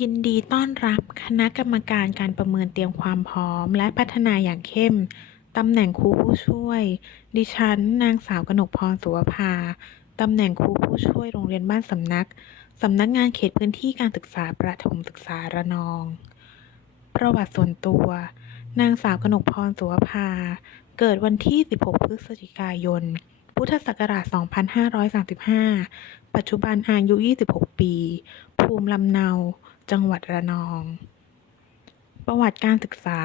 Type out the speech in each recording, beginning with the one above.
ยินดีต้อนรับคณะกรรมการการประเมินเตรียมความพร้อม และพัฒนาอย่างเข้ม ตำแหน่งครูผู้ช่วย ดิฉัน นางสาวกนกพรสุวภา ตำแหน่งครูผู้ช่วยโรงเรียนบ้านสำนัก สำนักงานเขตพื้นที่การศึกษาประถมศึกษาระนอง ประวัติส่วนตัว นางสาวกนกพรสุวภา เกิดวันที่ 16 พฤศจิกายน พุทธศักราช 2535 ปัจจุบันอายุ 26 ปี ภูมิลำเนา จังหวัดระนอง ประวัติการศึกษา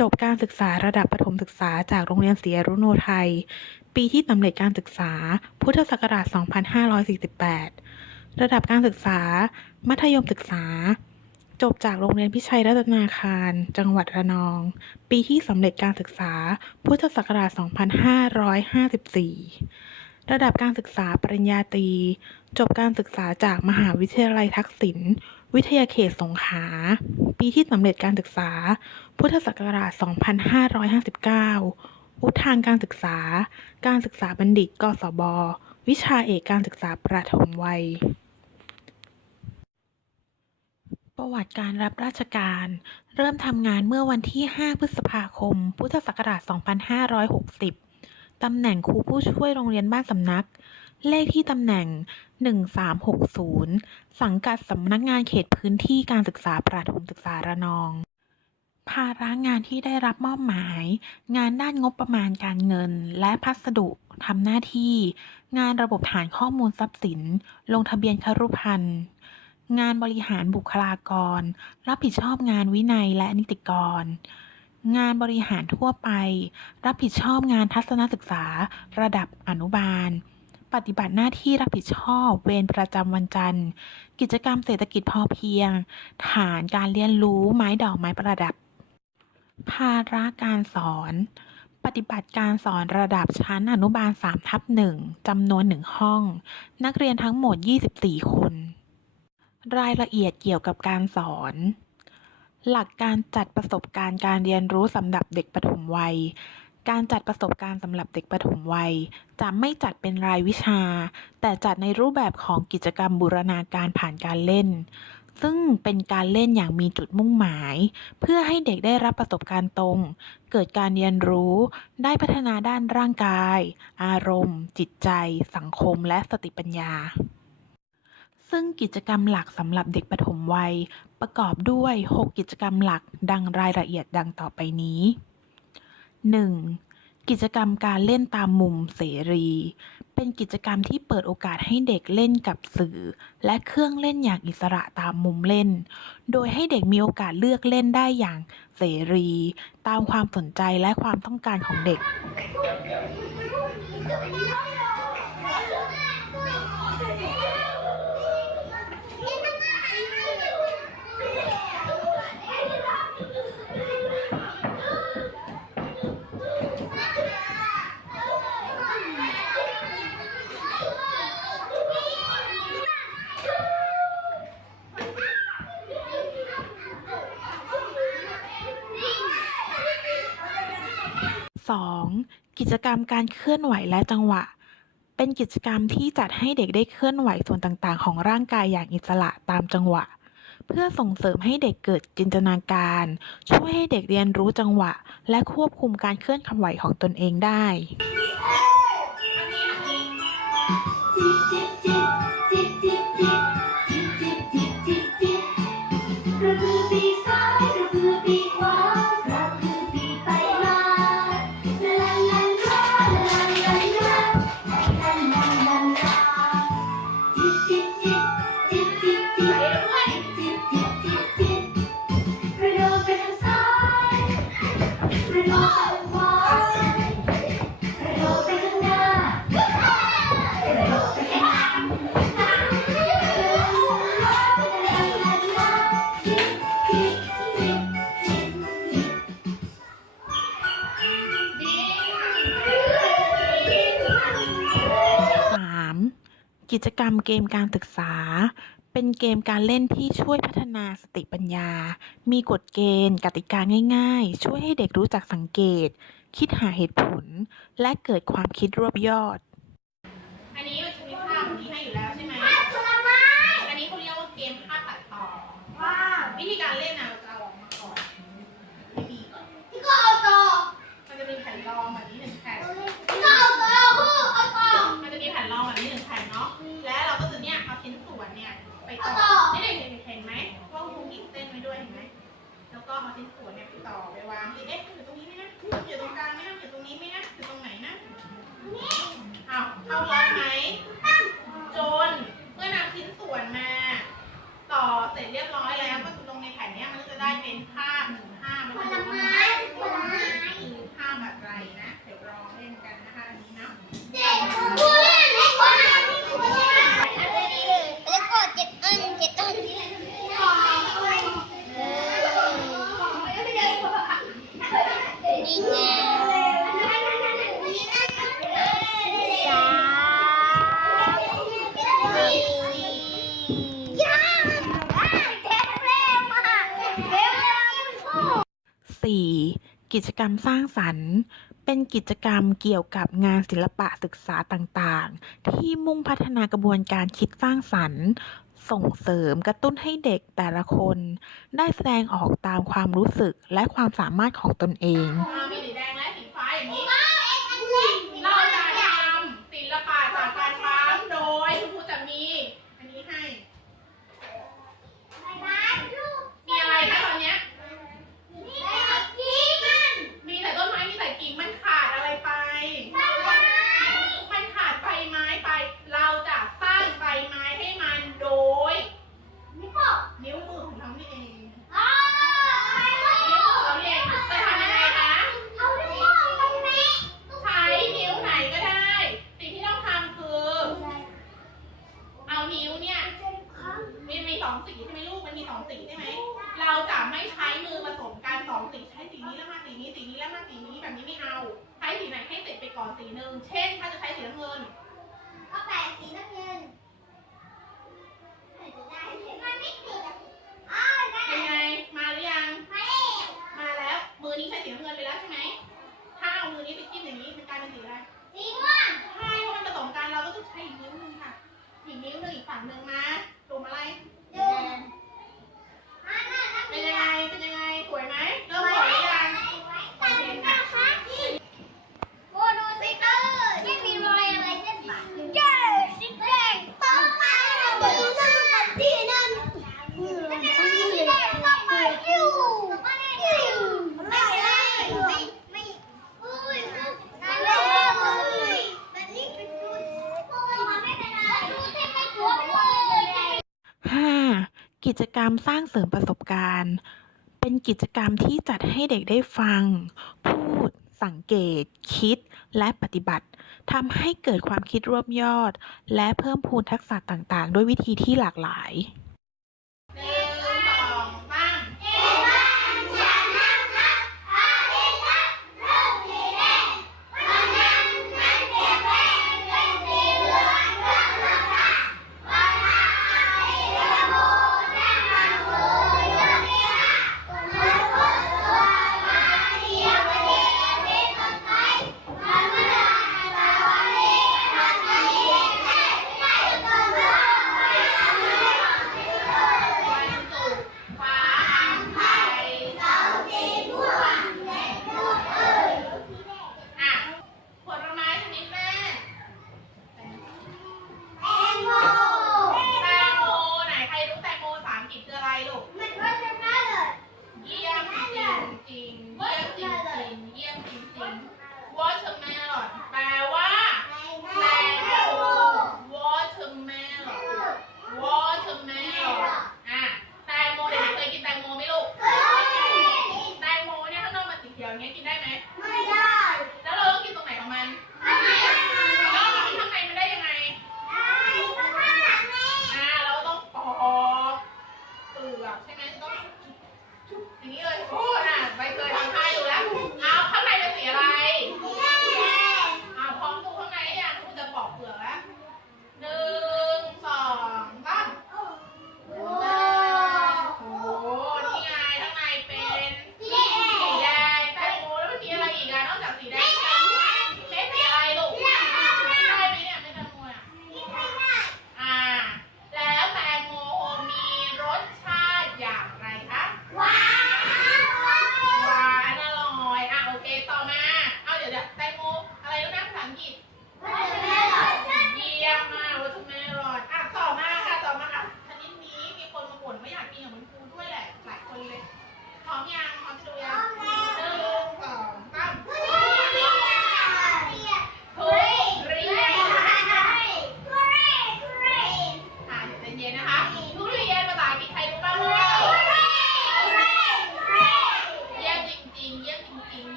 จบการศึกษาระดับประถมศึกษาจากโรงเรียนศรีอรุโนไทย ปีที่สำเร็จการศึกษา พุทธศักราช 2548 ระดับการศึกษา มัธยมศึกษา จบจากโรงเรียนพิชัยรัตนาคาร จังหวัดระนอง ปีที่สำเร็จการศึกษา พุทธศักราช 2554ระดับการศึกษาปริญญาตรี จบการศึกษาจากมหาวิทยาลัยทักษิณ วิทยาเขตสงขลาปีที่สำเร็จการศึกษา พุทธศักราช 2559 อุทานการศึกษา การศึกษาบัณฑิต กศบ วิชาเอกการศึกษาประถมวัย ประวัติการรับราชการ เริ่มทำงานเมื่อวันที่ 5 พฤษภาคม พุทธศักราช 2560 ตำแหน่งครูผู้ช่วยโรงเรียนบ้านสำนัก เลขที่ตำแหน่ง 1360 สังกัดสำนักงานเขตพื้นที่การศึกษาประถมศึกษาระนอง ภาระงานที่ได้รับมอบหมาย งานด้านงบประมาณการเงิน และพัสดุทำหน้าที่ งานระบบฐานข้อมูลทรัพย์สิน ลงทะเบียนครุพันธ์งานบริหารบุคลากร รับผิดชอบงานวินัยและนิติกร งานบริหารทั่วไป รับผิดชอบงานทัศนศึกษา ระดับอนุบาล ปฏิบัติหน้าที่รับผิดชอบ เวรประจำวันจันทร์ กิจกรรมเศรษฐกิจพอเพียง ฐานการเรียนรู้ไม้ดอกไม้ประดับ ภาระการสอน ปฏิบัติการสอนระดับชั้นอนุบาล3ทับ1จำนวนหนึ่งห้อง นักเรียนทั้งหมด 24 คน รายละเอียดเกี่ยวกับการสอนหลักการจัดประสบการณ์การเรียนรู้สำหรับเด็กปฐมวัย การจัดประสบการณ์สำหรับเด็กปฐมวัย จะไม่จัดเป็นรายวิชา แต่จัดในรูปแบบของกิจกรรมบูรณาการผ่านการเล่น ซึ่งเป็นการเล่นอย่างมีจุดมุ่งหมาย เพื่อให้เด็กได้รับประสบการณ์ตรง เกิดการเรียนรู้ ได้พัฒนาด้านร่างกาย อารมณ์ จิตใจ สังคม และสติปัญญาซึ่งกิจกรรมหลักสำหรับเด็กปฐมวัย ประกอบด้วย 6 กิจกรรมหลักดังรายละเอียดดังต่อไปนี้ 1. กิจกรรมการเล่นตามมุมเสรี เป็นกิจกรรมที่เปิดโอกาสให้เด็กเล่นกับสื่อ และเครื่องเล่นอย่างอิสระตามมุมเล่น โดยให้เด็กมีโอกาสเลือกเล่นได้อย่างเสรี ตามความสนใจและความต้องการของเด็ก 2. 2. กิจกรรมการเคลื่อนไหวและจังหวะ เป็นกิจกรรมที่จัดให้เด็กได้เคลื่อนไหวส่วนต่างๆ ของร่างกายอย่างอิสระตามจังหวะ เพื่อส่งเสริมให้เด็กเกิดจินตนาการ ช่วยให้เด็กเรียนรู้จังหวะ และควบคุมการเคลื่อนไหวของตนเองได้ กิจกรรมเกมการศึกษา เป็นเกมการเล่นที่ช่วยพัฒนาสติปัญญา มีกฎเกณฑ์ กติกาง่ายๆ ช่วยให้เด็กรู้จักสังเกต คิดหาเหตุผล และเกิดความคิดรวบยอด อันนี้มันจะมีภาพนี้ให้อยู่แล้วใช่ไหมผลไม้อันนี้เขาเรียกว่าเกมภาพตัดต่อ ว้าว วิธีการเล่นนะเราจะเอาออกมาก่อนไม่มีก่อนที่ก็เอาต่อ มันจะมีแผ่นรองแบบนี้หนึ่งแผ่น ที่ก็เอาต่อคู่เอาต่อ มันจะมีแผ่นรองแบบนี้หนึ่งแผ่นเนาะ แล้วเราก็จะเนี่ยเอาชิ้นส่วนเนี่ยไปต่ ต่ อ อ นี่เด็กๆเห็นไหมว่าครูขีดเส้นไว้ด้วยเห็นไหม แล้วก็เอาชิ้นส่วนเนี่ยไปต่อไปวางที่เอ๊ะมันอยู่ตรงนี้ไหมนะมันอยู่ตรงกลางไหมนะมันอยู่ตรงนี้ไหมนะอยู่ตรงไหนนะอ้าวเข้าล็อกไหม จนเมื่อนำชิ้นส่วนมา ต่อเสร็จเรียบร้อยแล้วก็ลงในแผ่นเนี้ยมันก็จะได้เป็นภาพหนึ่งภาพมัน ผ จะ ล ดู ไม้ ว่า ผลไม้ คือภาพแบบไรนะ เดี๋ยวลองเล่นกันนะคะอันนี้เนาะ เด็กผู้เล่นเล็กกว่าแล้วก็เจ็ดอันเจ็ดอันนี่ไงสามสี่ย่าเทปเร็วมากเร็วเร็วยิ่งฟู 4. กิ จกรรมสร้างสรรค์ เป็นกิจกรรมเกี่ยวกับงานศิลปะศึกษาต่างๆ ที่มุ่งพัฒนากระบวนการคิดสร้างสรรค์ ส่งเสริมกระตุ้นให้เด็กแต่ละคน ได้แสดงออกตามความรู้สึกและความสามารถของตนเองอ่ามีสีแดงและสีฟ้าอย่างนี้ เราจะทำศิลปะจากการช้ำโดยคุณครูจะมี อันนี้ให้ มีอะไรคะตอนเนี้ย มีแต่ต้นไม้ มีแต่กิ่ง มันขาดอะไรไป มันขาดใบไม้ไป เราจะสร้างใบไม้ให้มันโดย นิ้วมือของเรานี่เอง นิ้วมือของเรานี่เองจะทำยังไงคะ ใช้นิ้วไหนก็ได้ สิ่งที่ต้องทำคือ เอานิ้วเนี่ยมันมีสองสีใช่ไหมลูก มันมีสองสีใช่ไหม เราจะไม่ใช้มือผสมกันสองสี ใช้สีนี้แล้วมาสีนี้ สีนี้แล้วมาสีนี้ แบบนี้ไม่เอา ใช้สีไหนให้เสร็จไปก่อนสีหนึ่ง เช่น ถ้าจะใช้สีน้ำเงิน เป็นไง มาหรือยัง มาแล้ว มือนี้ใช้สีน้ำเงินไปแล้วใช่ไหม ถ้าเอามือนี้ไปจิ้มอย่างนี้มันกลายเป็นสีอะไรใช่เพราะมันผสมกันเราก็ต้องใช้อีกนิ้วหนึงค่ะ อีกนิ้วหนึงอีกฝั่งหนึ่งมาดูมอะไรเป็นยังไง เป็นยังไง สวยไหมเริ่มสวยหรือยัง 5. กิจกรรมสร้างเสริมประสบการณ์ เป็นกิจกรรมที่จัดให้เด็กได้ฟัง พูด สังเกต คิด และปฏิบัติทำให้เกิดความคิดรวบยอด และเพิ่มพูนทักษะต่างๆ ด้วยวิธีที่หลากหลาย ชุบอ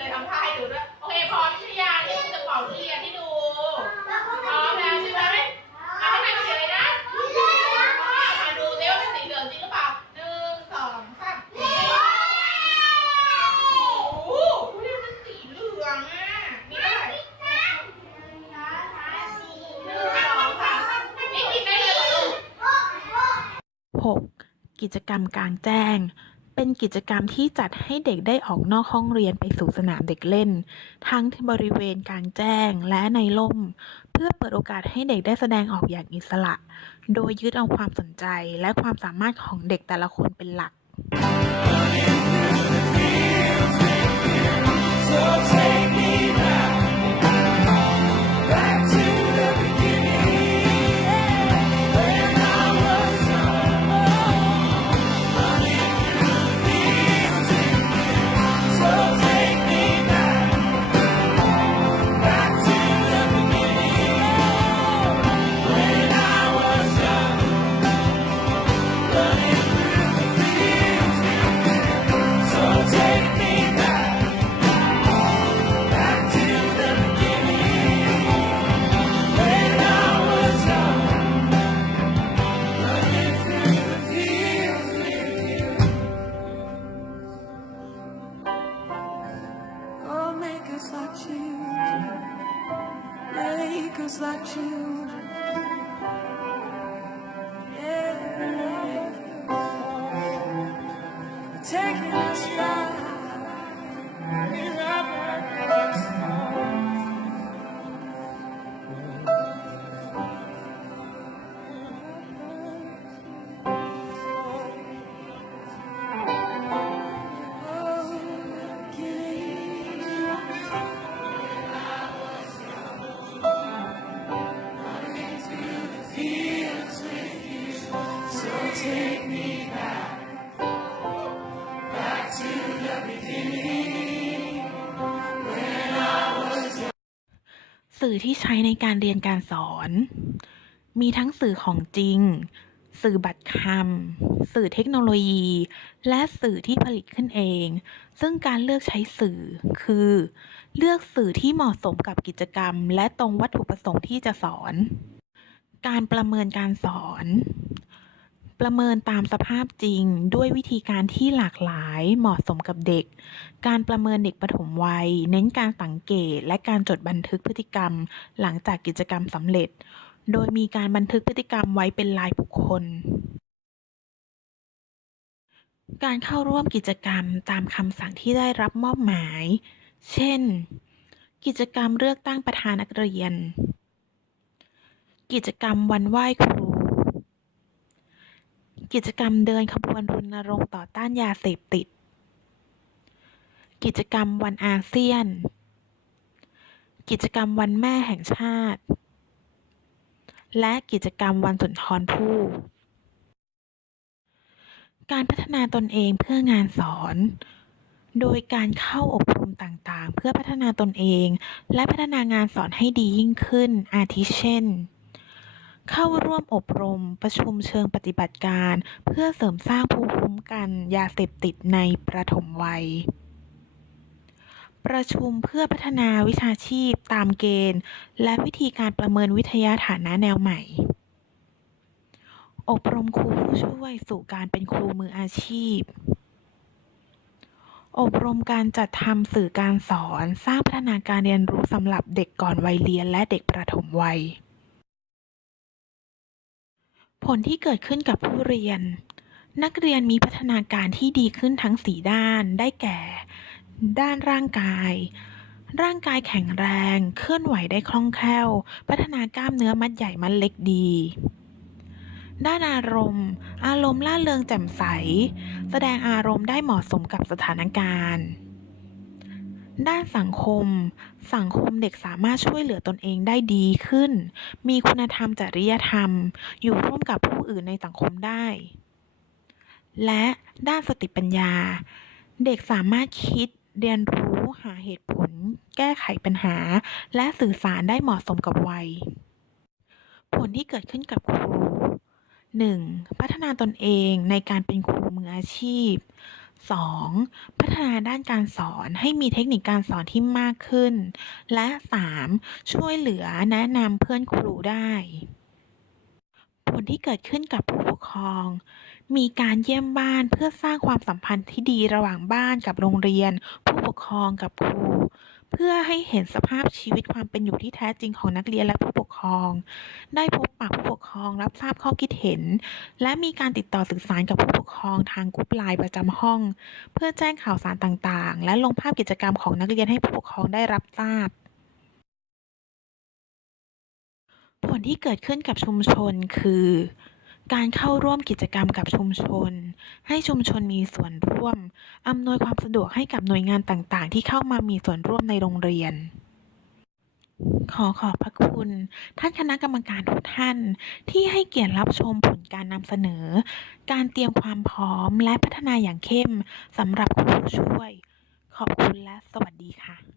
เลยทำท่าให้ดูด้วย โอเคพร้อมพิทยาที่จะเป่าทุเรียนที่ดู พร้อมแล้วใช่ไหมเาให้มัเป็นอะไนะมาดูเดี๋ยวเป็นสีเหลืองจริงหรือเปล่าหนึ่งสองสามโอ้โหเรีนสีเหลืองอะหนึ่งสองสามนี่ห้เลยหกกิจกรรมกลางแจ้ง เป็นกิจกรรมที่จัดให้เด็กได้ออกนอกห้องเรียนไปสู่สนามเด็กเล่น ทั้งที่บริเวณกลางแจ้งและในร่ม เพื่อเปิดโอกาสให้เด็กได้แสดงออกอย่างอิสระ โดยยึดเอาความสนใจและความสามารถของเด็กแต่ละคนเป็นหลัก Oh, It's สื่อที่ใช้ในการเรียนการสอน มีทั้งสื่อของจริง สื่อบัตรคำสื่อเทคโนโลยี และสื่อที่ผลิตขึ้นเอง ซึ่งการเลือกใช้สื่อคือ เลือกสื่อที่เหมาะสมกับกิจกรรม และตรงวัตถุประสงค์ที่จะสอน การประเมินการสอน ประเมินตามสภาพจริงด้วยวิธีการที่หลากหลายเหมาะสมกับเด็ก การประเมินเด็กปฐมวัย เน้นการสังเกตและการจดบันทึกพฤติกรรม หลังจากกิจกรรมสำเร็จ โดยมีการบันทึกพฤติกรรมไว้เป็นรายบุคคล การเข้าร่วมกิจกรรมตามคำสั่งที่ได้รับมอบหมาย เช่น กิจกรรมเลือกตั้งประธานนักเรียน กิจกรรมวันไหว้ครู กิจกรรมเดินขบวนรณรงค์ต่อต้านยาเสพติด กิจกรรมวันอาเซียน กิจกรรมวันแม่แห่งชาติ และกิจกรรมวันสุนทรภู่การพัฒนาตนเองเพื่องานสอน โดยการเข้าอบรมต่างๆ เพื่อพัฒนาตนเอง และพัฒนางานสอนให้ดียิ่งขึ้น อาทิเช่น เข้าร่วมอบรมประชุมเชิงปฏิบัติการ เพื่อเสริมสร้างภูมิคุ้มกันยาเสพติดในประถมวัย ประชุมเพื่อพัฒนาวิชาชีพตามเกณฑ์ และวิธีการประเมินวิทยาฐานะแนวใหม่ อบรมครูผู้ช่วยสู่การเป็นครูมืออาชีพอบรมการจัดทำสื่อการสอน สร้างพัฒนาการเรียนรู้สำหรับเด็กก่อนวัยเรียนและเด็กประถมวัย ลที่เกิดขึ้นกับผู้เรียน นักเรียนมีพัฒนาการที่ดีขึ้นทั้งสีด้านได้แก่ ด้านร่างกาย ร่างกายแข็งแรง เคลื่อนไหวได้คล่องแคล่ว พัฒนากล้ามเนื้อมัดใหญ่มัดเล็กดี ด้านอารมณ์ อารมณ์ล่าเริงแจ่มใส แสดงอารมณ์ได้เหมาะสมกับสถานการณ์ ด้านสังคม สังคมเด็กสามารถช่วยเหลือตนเองได้ดีขึ้น มีคุณธรรมจริยธรรม อยู่ร่วมกับผู้อื่นในสังคมได้ และด้านสติปัญญา เด็กสามารถคิดเรียนรู้หาเหตุผล แก้ไขปัญหา และสื่อสารได้เหมาะสมกับวัย ผลที่เกิดขึ้นกับครู 1. พัฒนาตนเองในการเป็นครูมืออาชีพ 2. พัฒนาด้านการสอนให้มีเทคนิคการสอนที่มากขึ้น และ 3. ช่วยเหลือแนะนำเพื่อนครูได้ ผลที่เกิดขึ้นกับผู้ปกครอง มีการเยี่ยมบ้านเพื่อสร้างความสัมพันธ์ที่ดีระหว่างบ้านกับโรงเรียน ผู้ปกครองกับครู เพื่อให้เห็นสภาพชีวิตความเป็นอยู่ที่แท้จริงของนักเรียนและผู้ปกครอง ได้พบปะผู้ปกครองรับทราบข้อคิดเห็น และมีการติดต่อสื่อสารกับผู้ปกครองทางกรุ๊ปไลน์ประจำห้อง เพื่อแจ้งข่าวสารต่างๆ และลงภาพกิจกรรมของนักเรียนให้ผู้ปกครองได้รับทราบผลที่เกิดขึ้นกับชุมชนคือ การเข้าร่วมกิจกรรมกับชุมชน ให้ชุมชนมีส่วนร่วม อำนวยความสะดวกให้กับหน่วยงานต่างๆ ที่เข้ามามีส่วนร่วมในโรงเรียน ขอขอบพระคุณ ท่านคณะกรรมการทุกท่าน ที่ให้เกียรติรับชมผลการนำเสนอ การเตรียมความพร้อมและพัฒนาอย่างเข้มสำหรับครูผู้ช่วย ขอบคุณและสวัสดีค่ะ